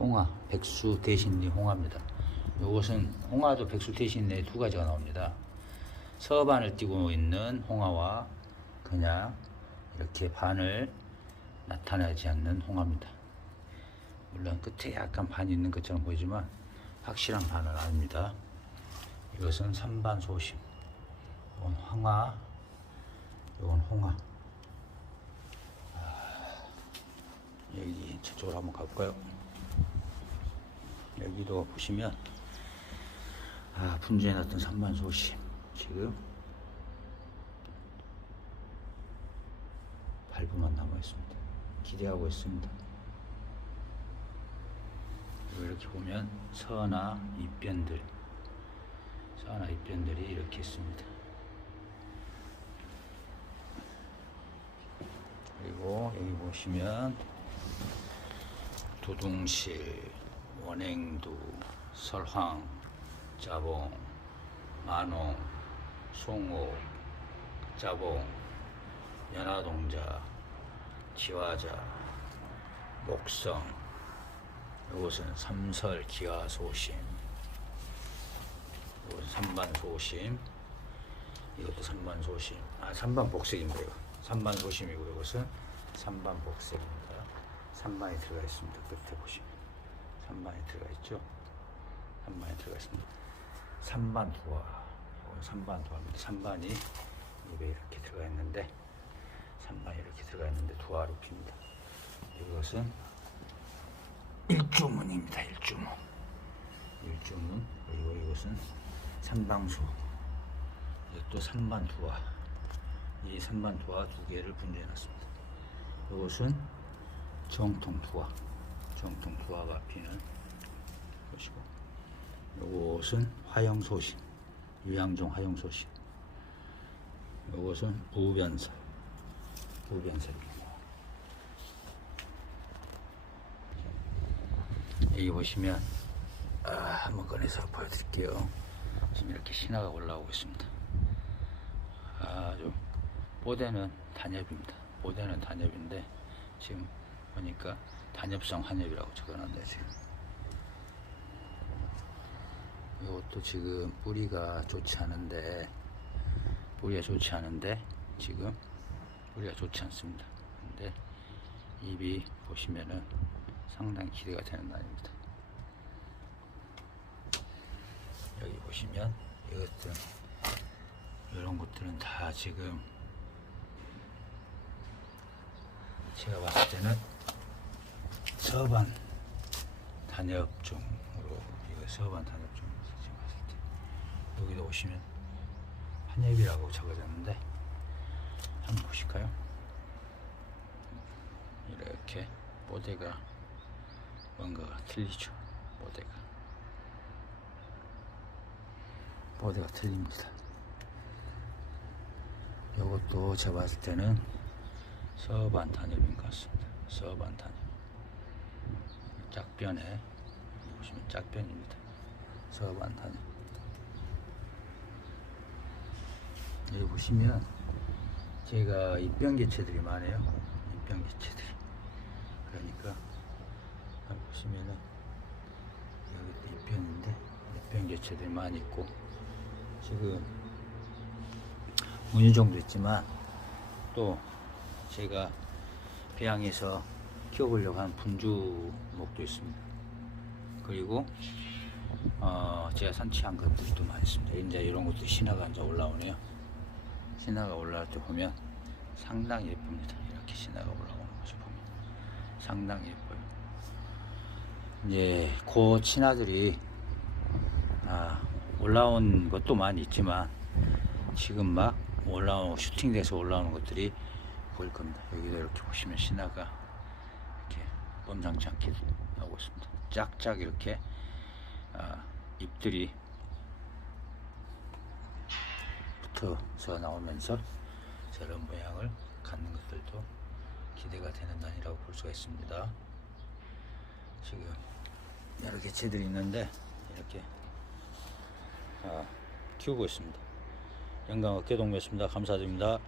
홍화, 백수 대신리 홍화입니다. 이것은 홍화도 백수 대신리 두 가지가 나옵니다. 서반을 띄고 있는 홍화와 그냥 이렇게 반을 나타나지 않는 홍화입니다. 물론 끝에 약간 반이 있는 것처럼 보이지만 확실한 반은 아닙니다. 이것은 삼반소심. 이건 황화, 이건 홍화. 아, 여기 저쪽으로 한번 가볼까요? 여기도 보시면 아 분주해놨던 삼반소심 지금 발부만 남아 있습니다. 기대하고 있습니다. 이렇게 보면 서나 입변들, 서나 입변들이 이렇게 있습니다. 그리고 여기 보시면 도동실, 원행두, 설황, 짜봉, 만홍, 송옥, 짜봉, 연화동자, 지화자, 목성, 이것은 삼설 기화소심, 이것은 삼반소심, 이것도 삼반소심, 아 삼반복색입니다. 이거. 삼반소심이고 이것은 삼반복색입니다. 삼반이 들어가 있습니다. 끝에 보시면 삼반이 들어가 있죠. 삼반이 들어가 있습니다. 삼반두화, 이건 삼반두화입니다. 삼반이 입에 이렇게 들어가 있는데 삼반이 이렇게 들어가 있는데 두화로 핍니다. 이것은 일주문입니다. 일주문. 일주문 그리고 이것은 삼방수. 이것도 삼반두화. 이 삼반두화 두 개를 분리해 놨습니다. 이것은 정통두화. 정통두화가 피는 것이고 이것은 화영소신. 유양종 화영소신. 이것은 부변설. 부변설입니다. 여기 보시면 아, 한번 꺼내서 보여드릴게요. 지금 이렇게 신화가 올라오고 있습니다. 아주 뽀대는 단엽입니다. 뽀대는 단엽인데 지금 보니까 단엽성 한엽이라고 적어놨네요. 지금 이것도 지금 뿌리가 좋지 않은데 뿌리가 좋지 않은데 지금 뿌리가 좋지 않습니다. 근데 잎이 보시면은 상당히 기대가 되는 날입니다. 여기 보시면 이것들 이런 것들은 다 지금 제가 봤을 때는 서반 단엽종으로 이거 서반 단엽종입니다. 지금 봤을 때 여기도 보시면 한엽이라고 적어졌는데 한번 보실까요? 이렇게 뽀대가 뭔가가 틀리죠. 뽀대가 뽀대가 틀립니다. 이것도 제가 봤을 때는 서반 단엽인 것 같습니다. 서반 단엽. 짝변에 보시면 짝변입니다. 서반 단엽. 여기 보시면 제가 입변 개체들이 많아요. 입변 개체들이. 그러니까 여기 보시면은 여기도 입변인데 입변 개체들이 많이 있고 지금 문유종도 있지만 또 제가 배양해서 키워보려고 하는 분주목도 있습니다. 그리고 어 제가 산치한 것들도 많이 있습니다. 이제 이런 것도 신화가 이제 올라오네요. 신화가 올라올 때 보면 상당히 예쁩니다. 이렇게 신화가 올라오는 것을 보면 상당히 예뻐요. 이제 그 친아들이 아, 올라온 것도 많이 있지만 지금 막 올라오 슈팅돼서 올라오는 것들이 보일 겁니다. 여기도 이렇게 보시면 신화가 범상치 않게 나오고 있습니다. 짝짝 이렇게 아, 잎들이 붙어서 나오면서 저런 모양을 갖는 것들도 기대가 되는 난이라고 볼 수가 있습니다. 지금 여러 개체들이 있는데 이렇게 아, 키우고 있습니다. 영광 어깨동무였습니다. 감사드립니다.